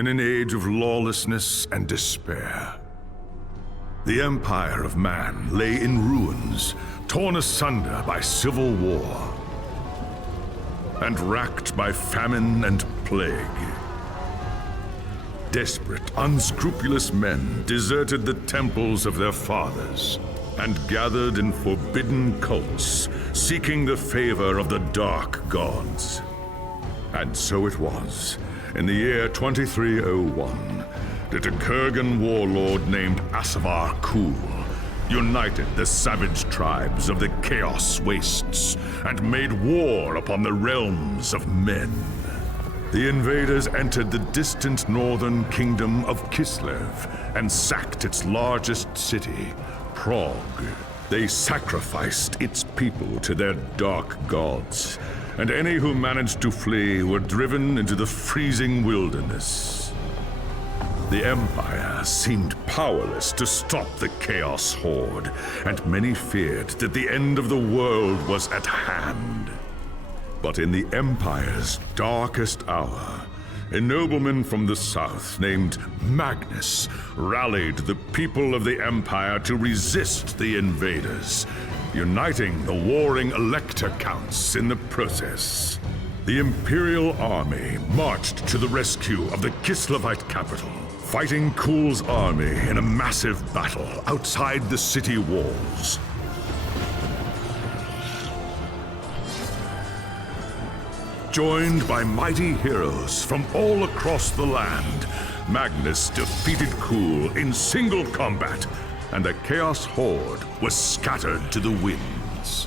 in an age of lawlessness and despair. The empire of man lay in ruins, torn asunder by civil war, and racked by famine and plague. Desperate, unscrupulous men deserted the temples of their fathers and gathered in forbidden cults, seeking the favor of the dark gods. And so it was, in the year 2301, that a Kurgan warlord named Asavar Kul united the savage tribes of the Chaos Wastes and made war upon the realms of men. The invaders entered the distant northern kingdom of Kislev and sacked its largest city, Prague. They sacrificed its people to their dark gods, and any who managed to flee were driven into the freezing wilderness. The Empire seemed powerless to stop the Chaos Horde, and many feared that the end of the world was at hand. But in the Empire's darkest hour, a nobleman from the south named Magnus rallied the people of the Empire to resist the invaders, uniting the warring Elector Counts in the process. The Imperial army marched to the rescue of the Kislevite capital, fighting Kul's army in a massive battle outside the city walls. Joined by mighty heroes from all across the land, Magnus defeated Kul in single combat, and the Chaos Horde was scattered to the winds.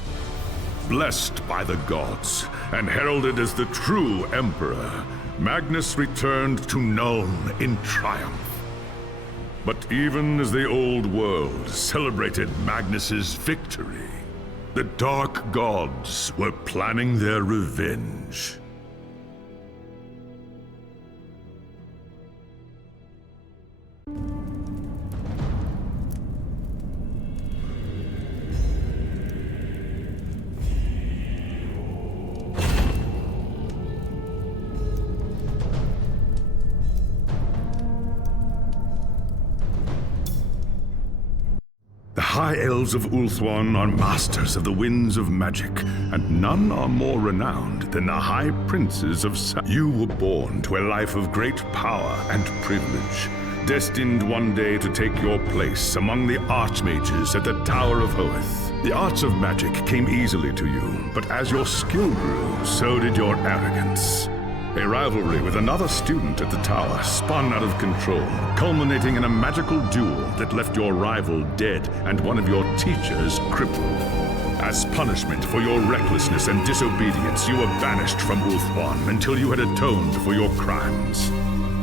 Blessed by the gods and heralded as the true Emperor, Magnus returned to Nuln in triumph. But even as the old world celebrated Magnus's victory, the Dark Gods were planning their revenge. The High Elves of Ulthuan are masters of the winds of magic, and none are more renowned than the High Princes of You were born to a life of great power and privilege, destined one day to take your place among the Archmages at the Tower of Hoeth. The arts of magic came easily to you, but as your skill grew, so did your arrogance. A rivalry with another student at the tower spun out of control, culminating in a magical duel that left your rival dead and one of your teachers crippled. As punishment for your recklessness and disobedience, you were banished from Ulthuan until you had atoned for your crimes.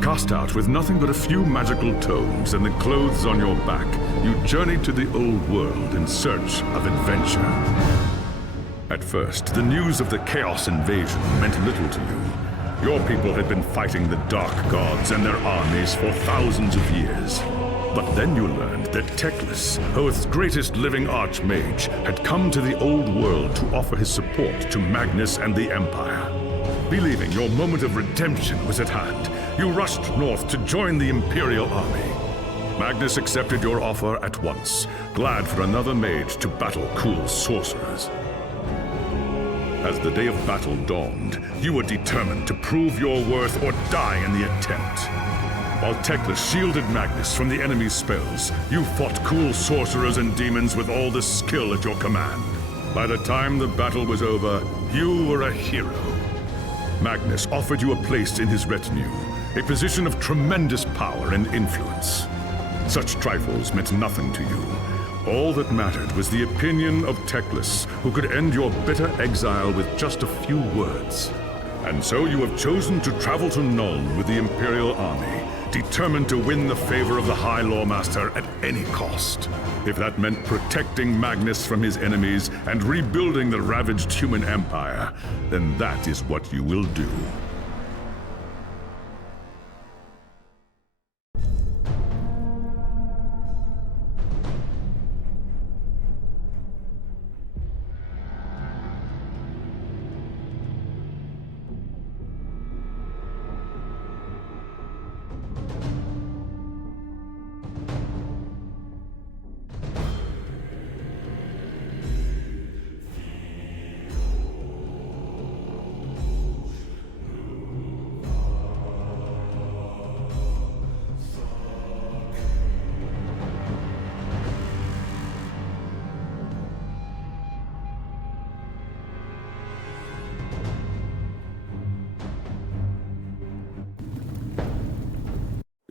Cast out with nothing but a few magical tomes and the clothes on your back, you journeyed to the old world in search of adventure. At first, the news of the Chaos invasion meant little to you. Your people had been fighting the Dark Gods and their armies for thousands of years. But then you learned that Teclis, Hoeth's greatest living archmage, had come to the old world to offer his support to Magnus and the Empire. Believing your moment of redemption was at hand, you rushed north to join the Imperial army. Magnus accepted your offer at once, glad for another mage to battle Kul's sorcerers. As the day of battle dawned, you were determined to prove your worth or die in the attempt. While Teclis shielded Magnus from the enemy's spells, you fought Kul's sorcerers and demons with all the skill at your command. By the time the battle was over, you were a hero. Magnus offered you a place in his retinue, a position of tremendous power and influence. Such trifles meant nothing to you. All that mattered was the opinion of Teclis, who could end your bitter exile with just a few words. And so you have chosen to travel to Nuln with the Imperial army, determined to win the favor of the High Lawmaster at any cost. If that meant protecting Magnus from his enemies and rebuilding the ravaged human empire, then that is what you will do.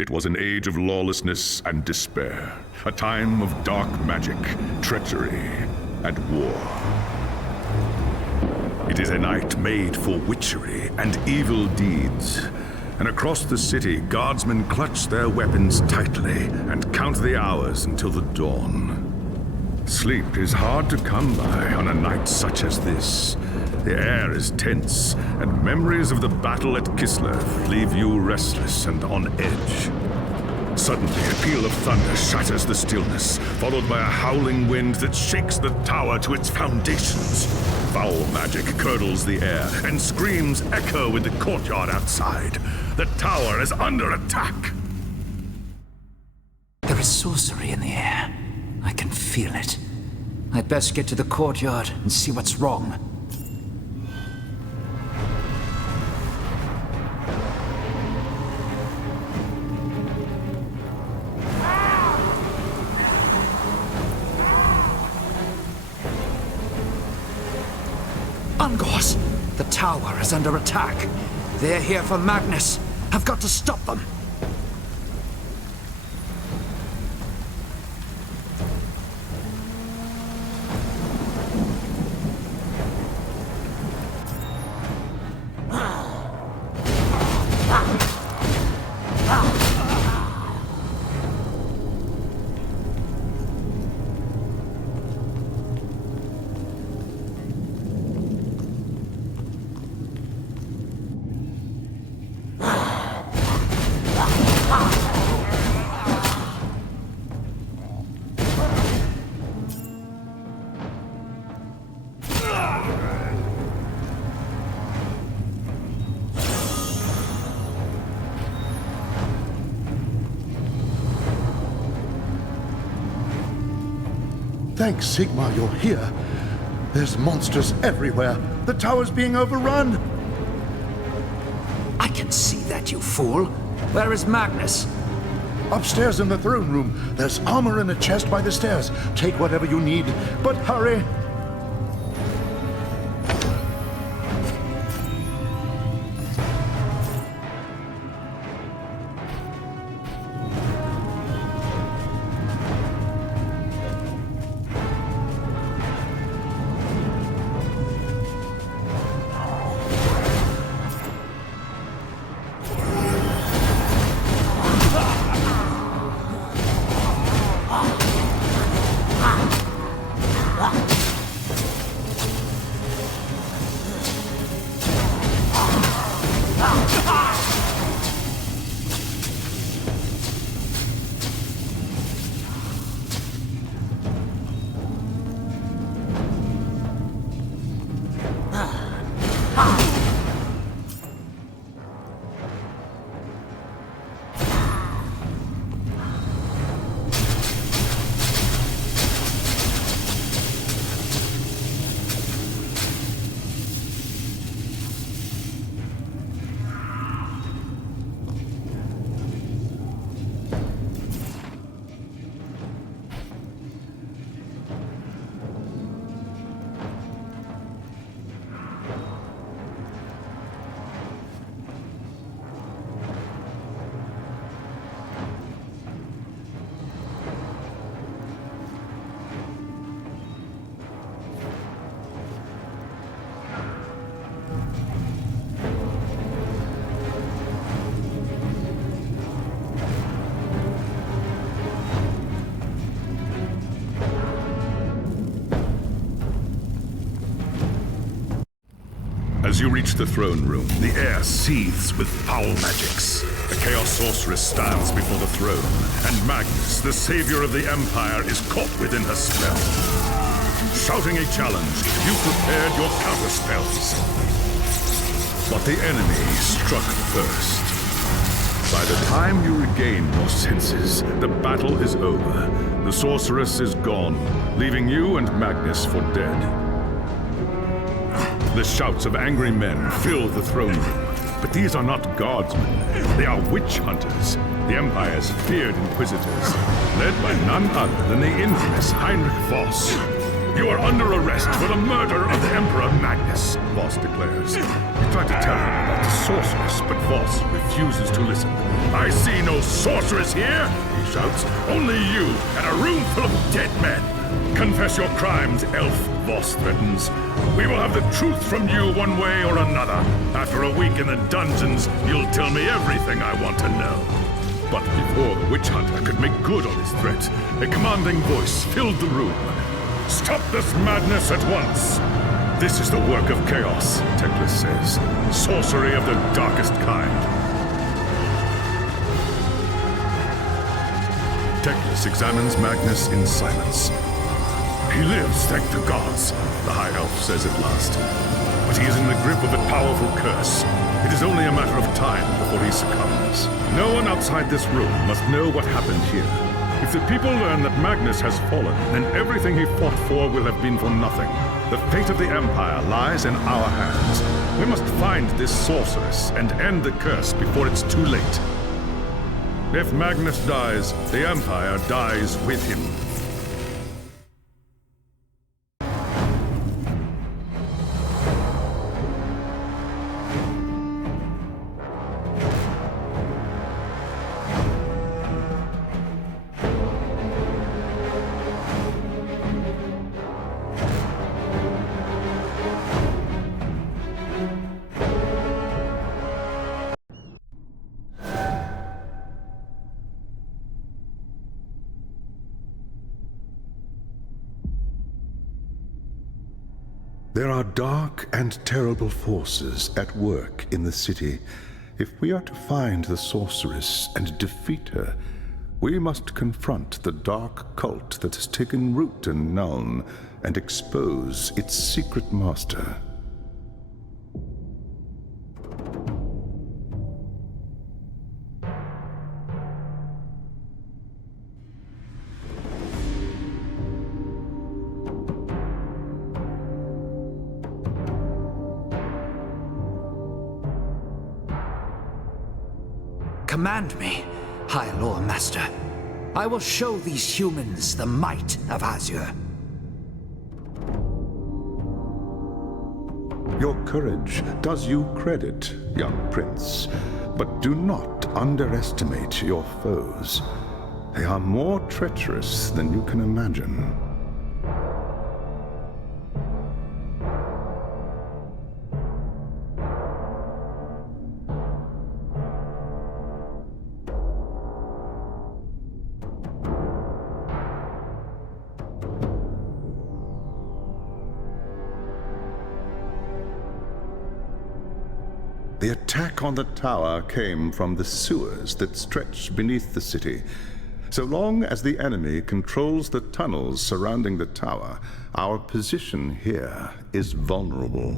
It was an age of lawlessness and despair, a time of dark magic, treachery, and war. It is a night made for witchery and evil deeds. And across the city, guardsmen clutch their weapons tightly and count the hours until the dawn. Sleep is hard to come by on a night such as this. The air is tense, and memories of the battle at Kislev leave you restless and on edge. Suddenly, a peal of thunder shatters the stillness, followed by a howling wind that shakes the tower to its foundations. Foul magic curdles the air, and screams echo in the courtyard outside. The tower is under attack! There is sorcery in the air. I can feel it. I'd best get to the courtyard and see what's wrong. Ungors! The tower is under attack. They're here for Magnus. I've got to stop them. Thanks, Sigmar, you're here. There's monsters everywhere. The tower's being overrun. I can see that, you fool. Where is Magnus? Upstairs in the throne room. There's armor in a chest by the stairs. Take whatever you need, but hurry. As you reach the throne room, the air seethes with foul magics. The Chaos Sorceress stands before the throne, and Magnus, the savior of the Empire, is caught within her spell. Shouting a challenge, you prepared your counterspells. But the enemy struck first. By the time you regain your senses, the battle is over. The sorceress is gone, leaving you and Magnus for dead. The shouts of angry men fill the throne room. But these are not guardsmen. They are witch hunters, the Empire's feared inquisitors, led by none other than the infamous Heinrich Voss. You are under arrest for the murder of the Emperor Magnus, Voss declares. You try to tell him about the sorceress, but Voss refuses to listen. I see no sorceress here, he shouts. Only you and a room full of dead men. Confess your crimes, elf, Voss threatens. We will have the truth from you one way or another. After a week in the dungeons, you'll tell me everything I want to know. But before the witch hunter could make good on his threat, a commanding voice filled the room. Stop this madness at once! This is the work of chaos, Teclis says. Sorcery of the darkest kind. Teclis examines Magnus in silence. He lives, thank the gods, the High Elf says at last. But he is in the grip of a powerful curse. It is only a matter of time before he succumbs. No one outside this room must know what happened here. If the people learn that Magnus has fallen, then everything he fought for will have been for nothing. The fate of the Empire lies in our hands. We must find this sorceress and end the curse before it's too late. If Magnus dies, the Empire dies with him. There are dark and terrible forces at work in the city. If we are to find the sorceress and defeat her, we must confront the dark cult that has taken root in Nuln and expose its secret master. Command me, High Lore Master. I will show these humans the might of Azure. Your courage does you credit, young prince, but do not underestimate your foes. They are more treacherous than you can imagine. The attack on the tower came from the sewers that stretch beneath the city. So long as the enemy controls the tunnels surrounding the tower, our position here is vulnerable.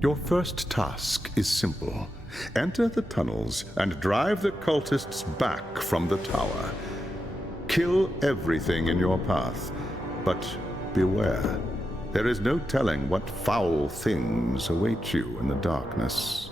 Your first task is simple. Enter the tunnels and drive the cultists back from the tower. Kill everything in your path, but beware. There is no telling what foul things await you in the darkness.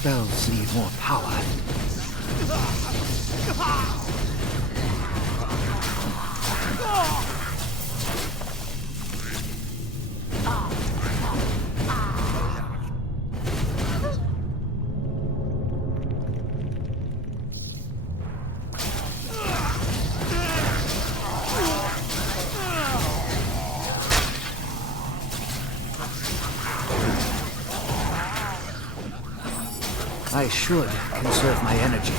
spells need more power. I should conserve my energy.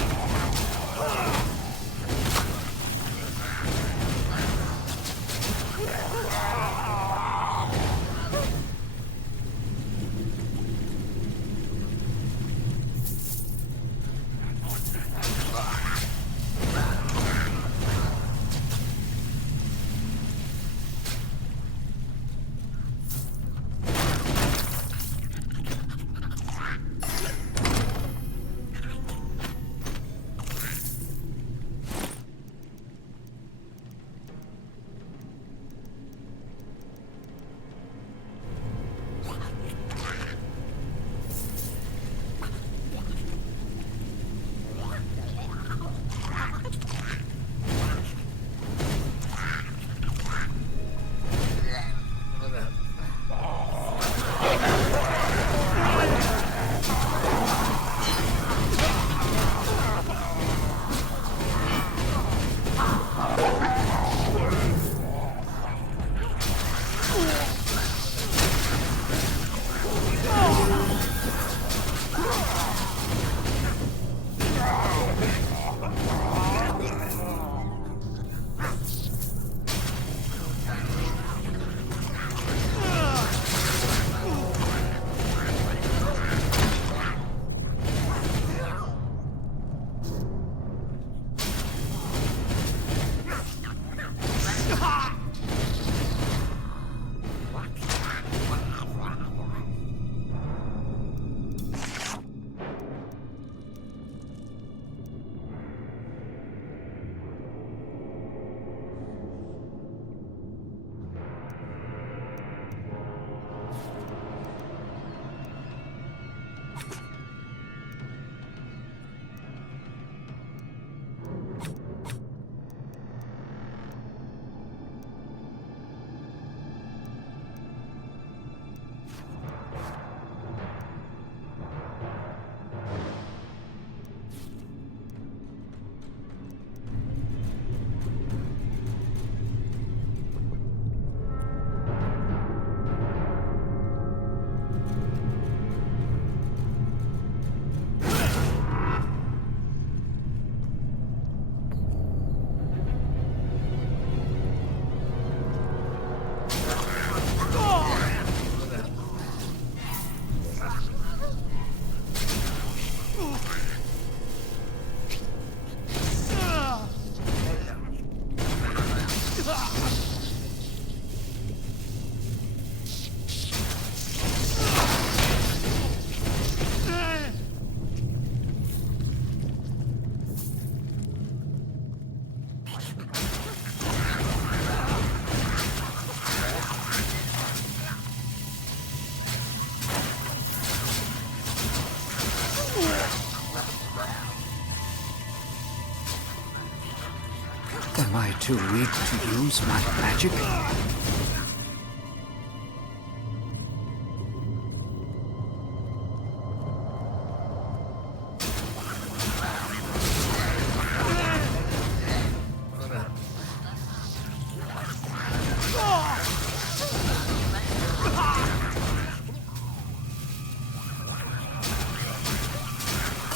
Am I too weak to use my magic?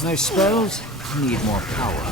My spells need more power.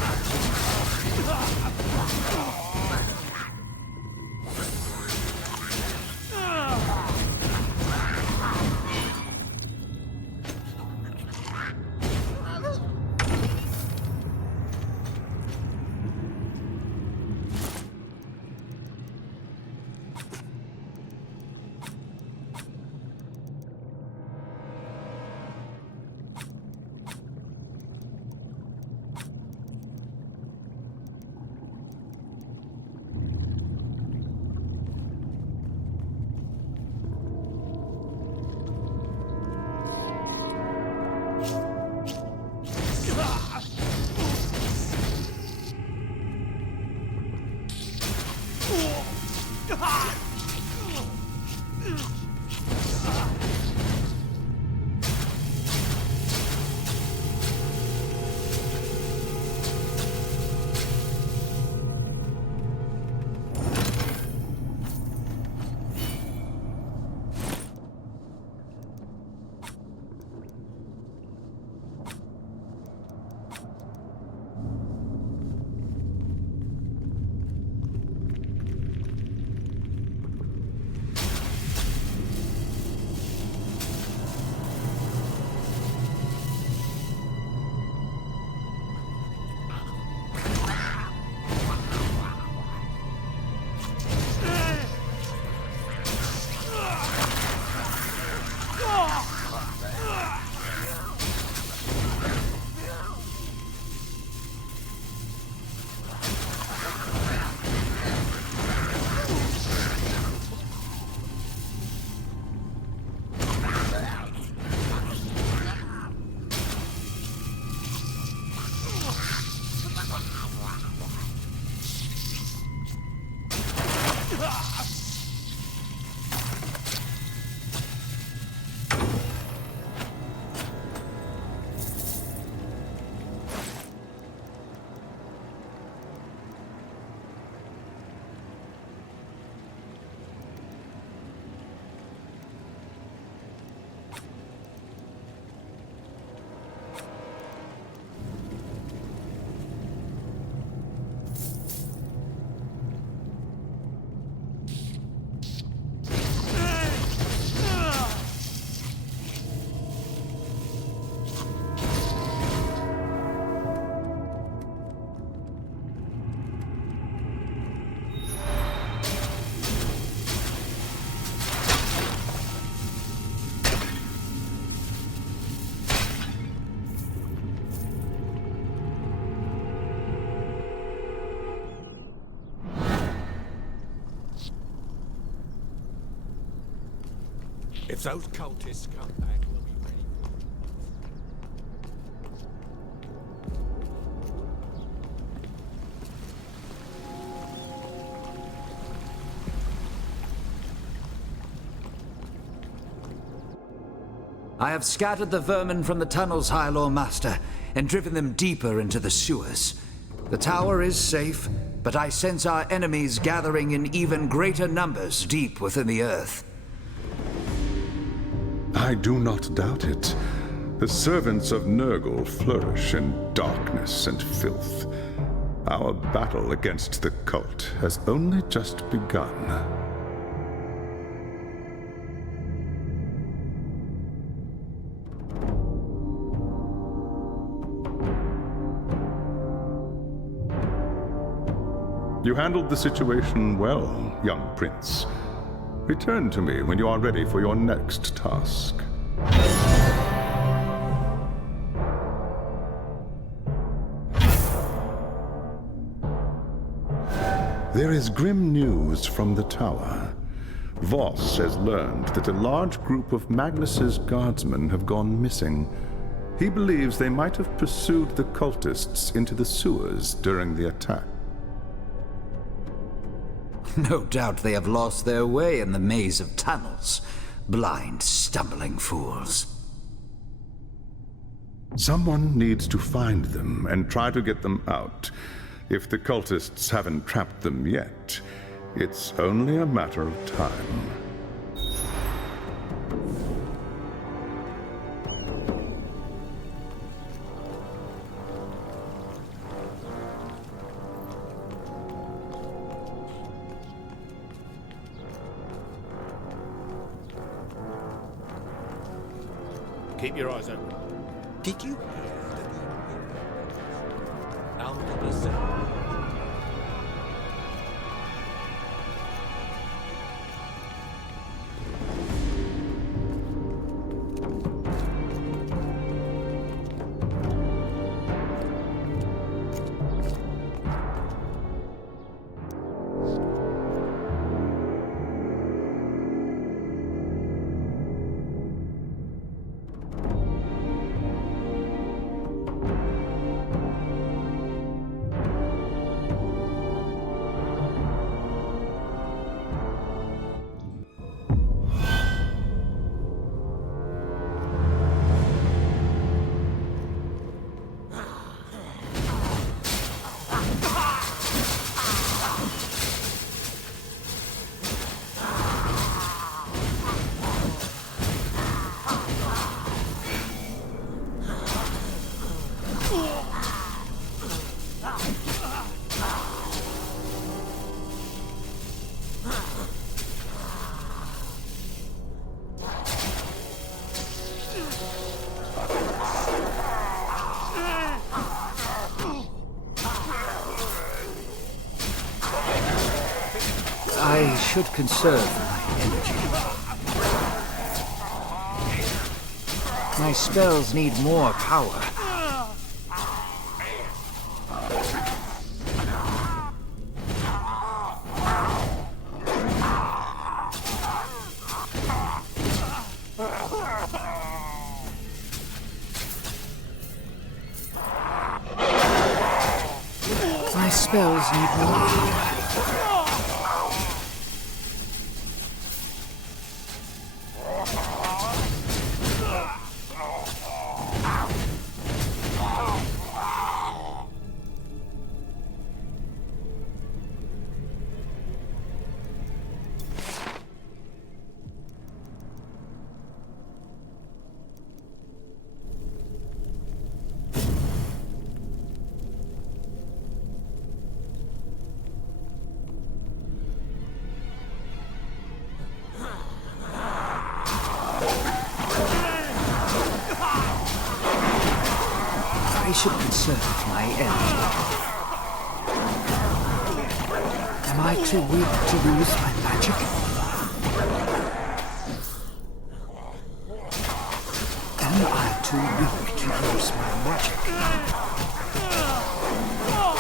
If those cultists come back, we'll be ready. I have scattered the vermin from the tunnels, High Lord Master, and driven them deeper into the sewers. The tower is safe, but I sense our enemies gathering in even greater numbers deep within the earth. I do not doubt it. The servants of Nurgle flourish in darkness and filth. Our battle against the cult has only just begun. You handled the situation well, young prince. Return to me when you are ready for your next task. There is grim news from the tower. Voss has learned that a large group of Magnus's guardsmen have gone missing. He believes they might have pursued the cultists into the sewers during the attack. No doubt they have lost their way in the maze of tunnels. Blind, stumbling fools. Someone needs to find them and try to get them out. If the cultists haven't trapped them yet, it's only a matter of time. Keep your eyes open. Did you hear that out of the city? I should conserve my energy. My spells need more power. My spells need more power. I should conserve my energy. Am I too weak to use my magic? Am I too weak to use my magic?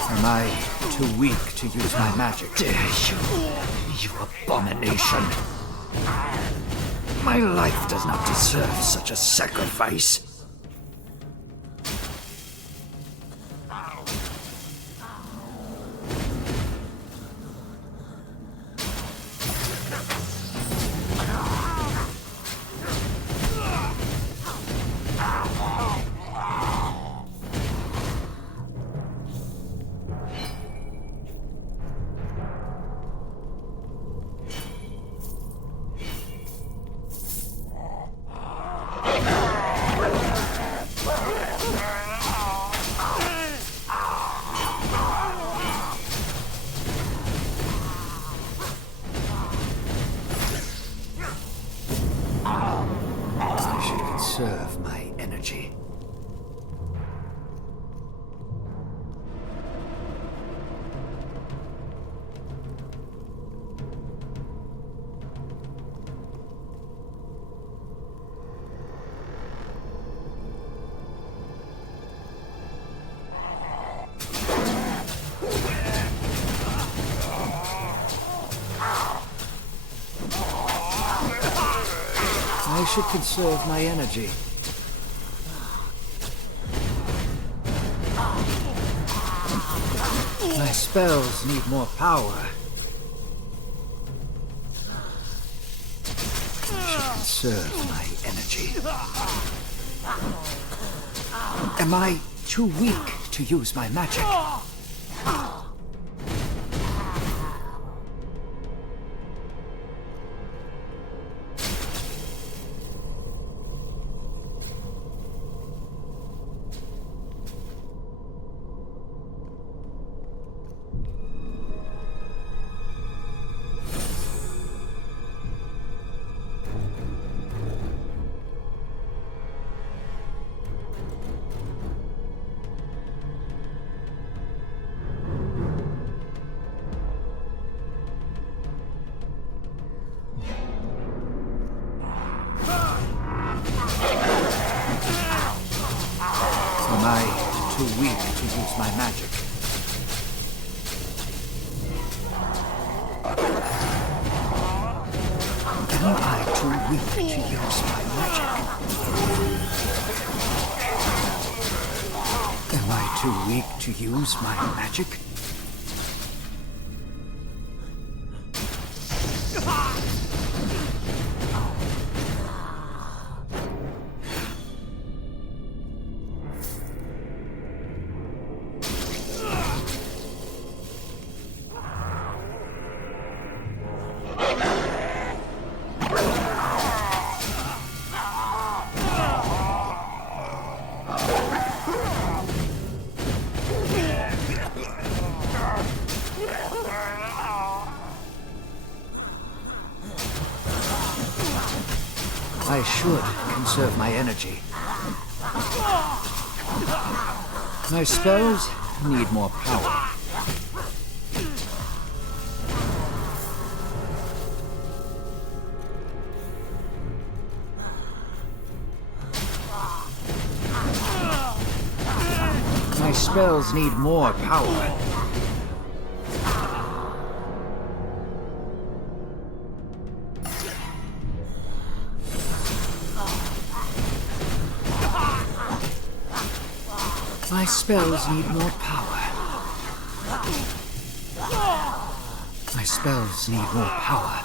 Am I too weak to use my magic? Dare you, you abomination! My life does not deserve such a sacrifice. Conserve my energy. I should conserve my energy. My spells need more power. I should conserve my energy. Am I too weak to use my magic? Am I too weak to use my magic? Am I too weak to use my magic? Am I too weak to use my magic? I should conserve my energy. My spells need more power. My spells need more power. My spells need more power. My spells need more power.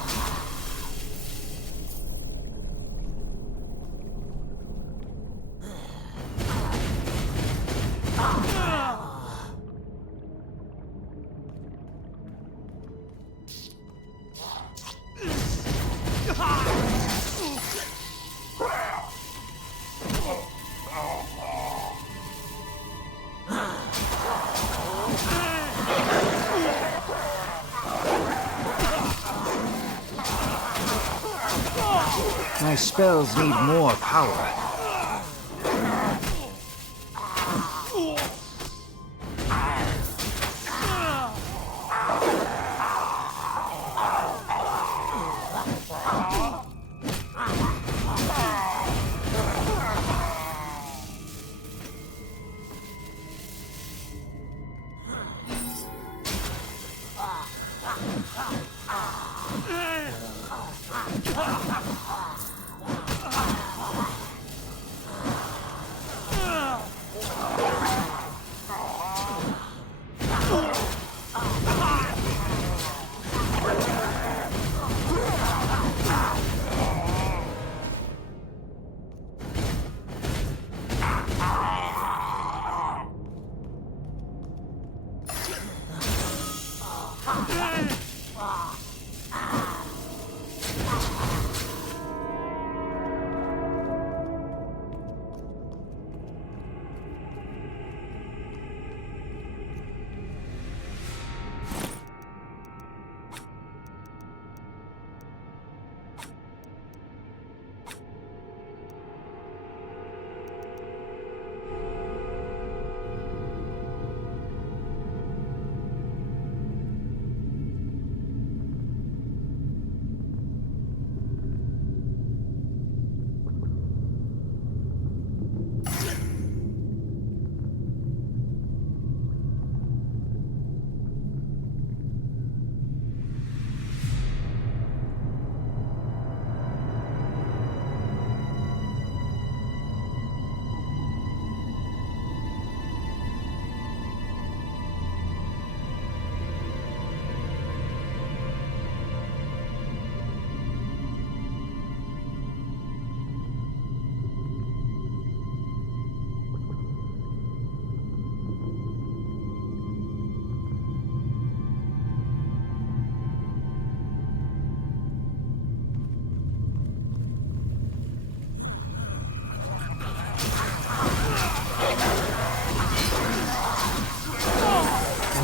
My spells need more power.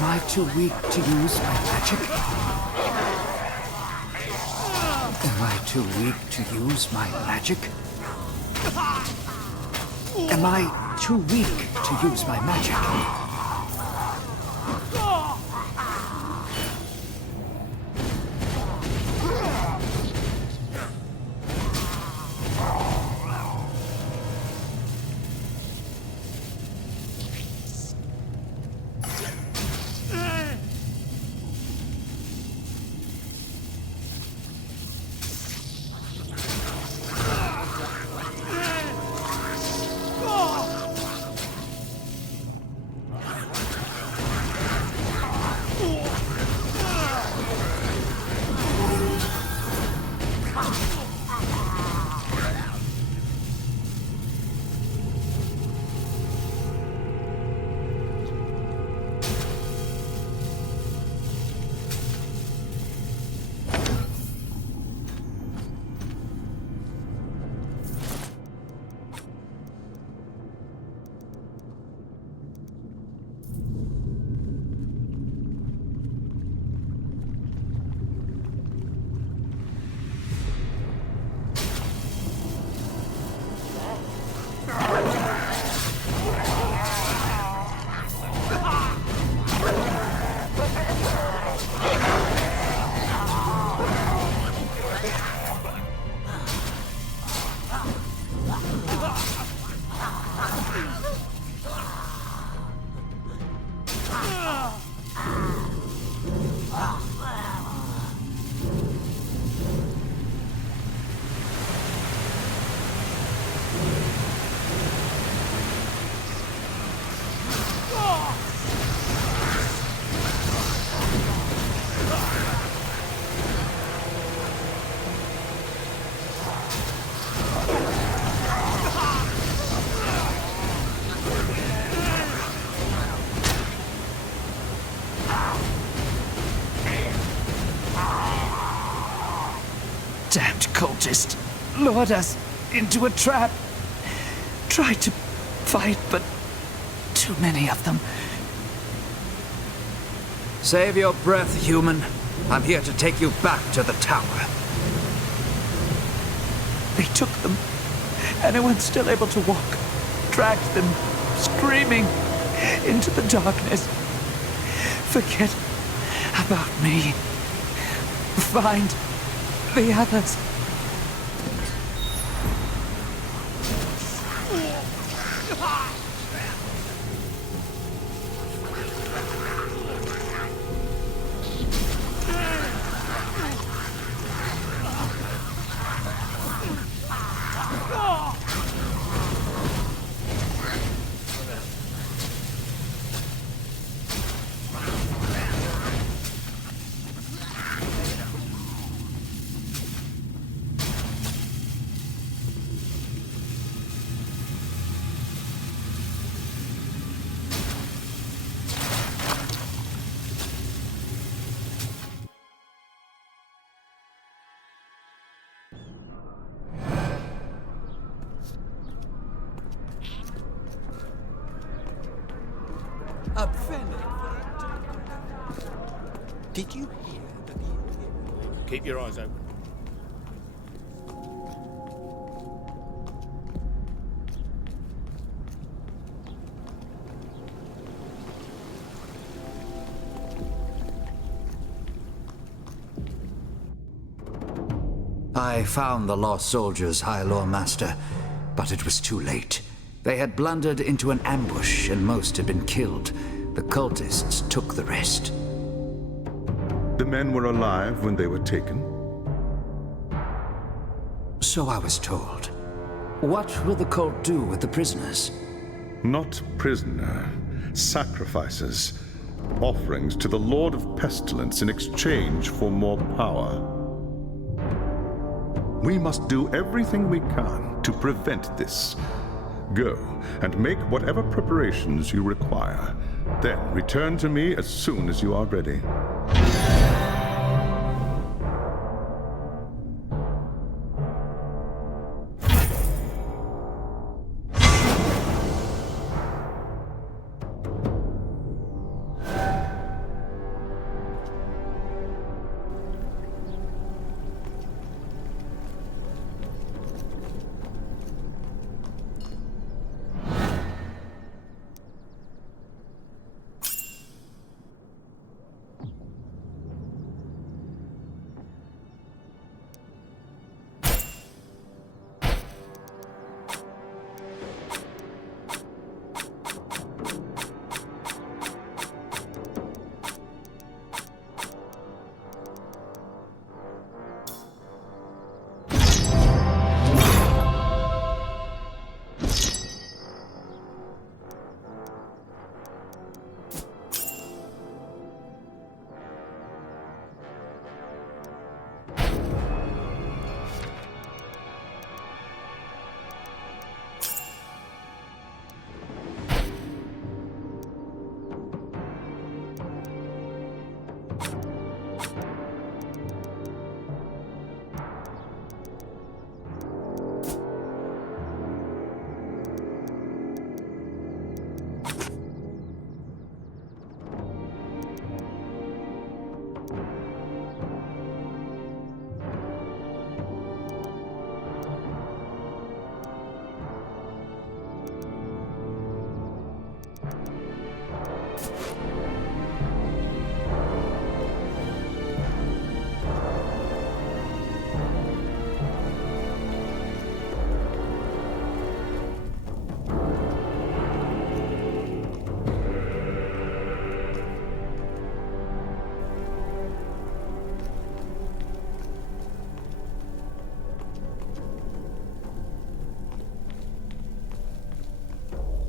Am I too weak to use my magic? Am I too weak to use my magic? Am I too weak to use my magic? Damned cultist lured us into a trap. Tried to fight, but too many of them. Save your breath, human. I'm here to take you back to the tower. They took them. Anyone still able to walk dragged them, screaming, into the darkness. Forget about me. Find the others. A fennec. Did you hear that? Keep your eyes open. I found the lost soldiers, High Lord Master, but it was too late. They had blundered into an ambush and most had been killed. The cultists took the rest. The men were alive when they were taken? So I was told. What will the cult do with the prisoners? Not prisoner. Sacrifices. Offerings to the Lord of Pestilence in exchange for more power. We must do everything we can to prevent this. Go and make whatever preparations you require. Then return to me as soon as you are ready.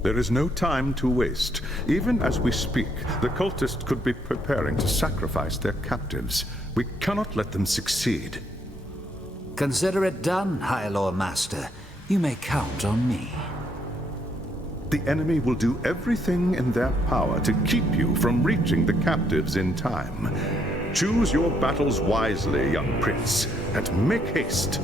There is no time to waste. Even as we speak, the cultists could be preparing to sacrifice their captives. We cannot let them succeed. Consider it done, High Lord Master. You may count on me. The enemy will do everything in their power to keep you from reaching the captives in time. Choose your battles wisely, young prince, and make haste.